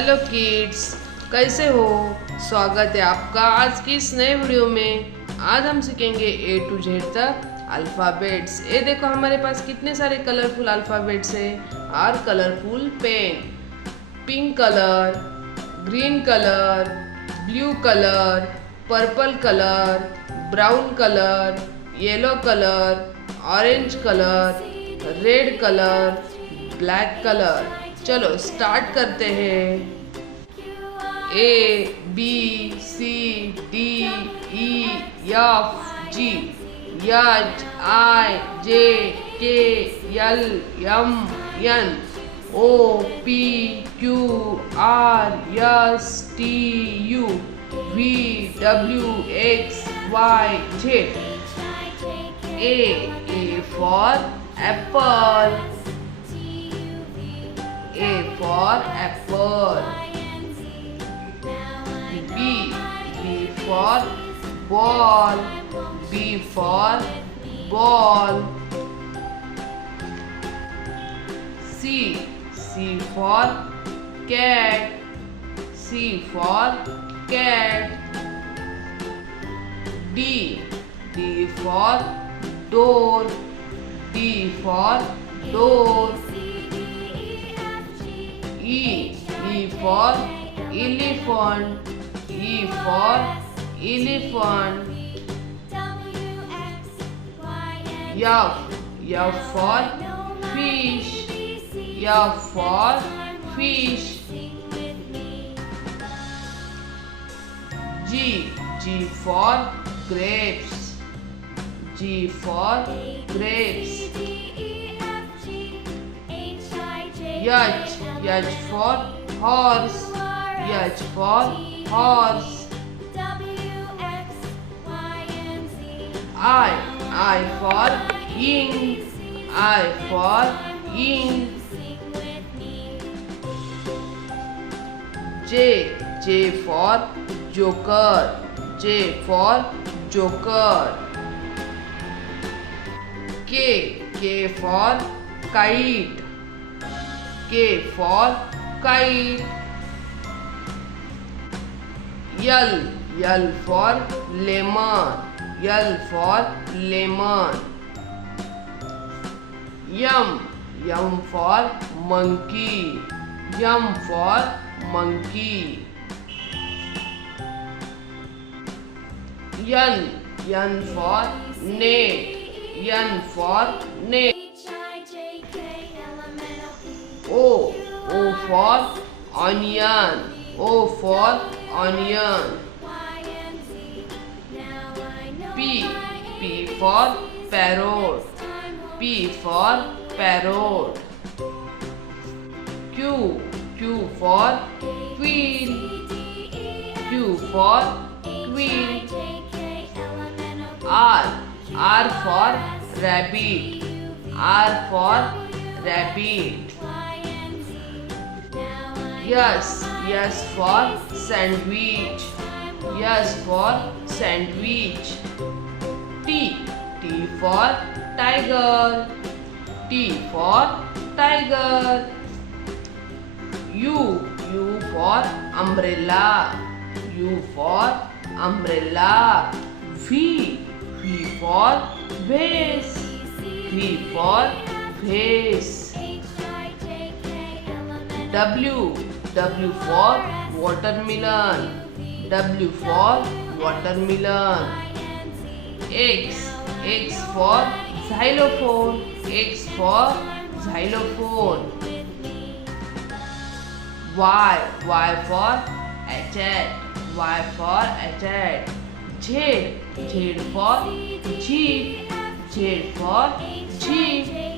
Hello kids, कैसे हो। स्वागत है आपका आज की इस नए वीडियो में। आज हम सीखेंगे ए टू जेड तक अल्फ़ाबेट्स। ये देखो हमारे पास कितने सारे कलरफुल अल्फ़ाबेट्स हैं और colourful pen. Pink colour, green colour, blue colour, purple colour, brown colour, yellow colour, orange colour, red colour, black colour. चलो स्टार्ट करते हैं। A B C D E F G H I J K L M N O P Q R S T U V W X Y Z. A for apple. A for apple. B for ball. B for ball. C for cat. C for cat. D for door. D for door. E for elephant. E for elephant. F for fish. F for fish. G for grapes. G for grapes. H for horse. H for horse. I for ink. I for ink. J for joker. J for joker. K for kite. K for kite. L for lemon. L for lemon. M for monkey. M for monkey. N for net. N for net. O for onion. O for onion. P for parrot. P for parrot. Q for queen. Q for queen. R for rabbit. R for rabbit. S for sandwich. S for sandwich. T for tiger. T for tiger. U for umbrella. U for umbrella. V for vase. V for vase. W for watermelon. W for watermelon. X for xylophone. X for xylophone. Y for attack. Y for attack. Z for jeep. Z for jeep.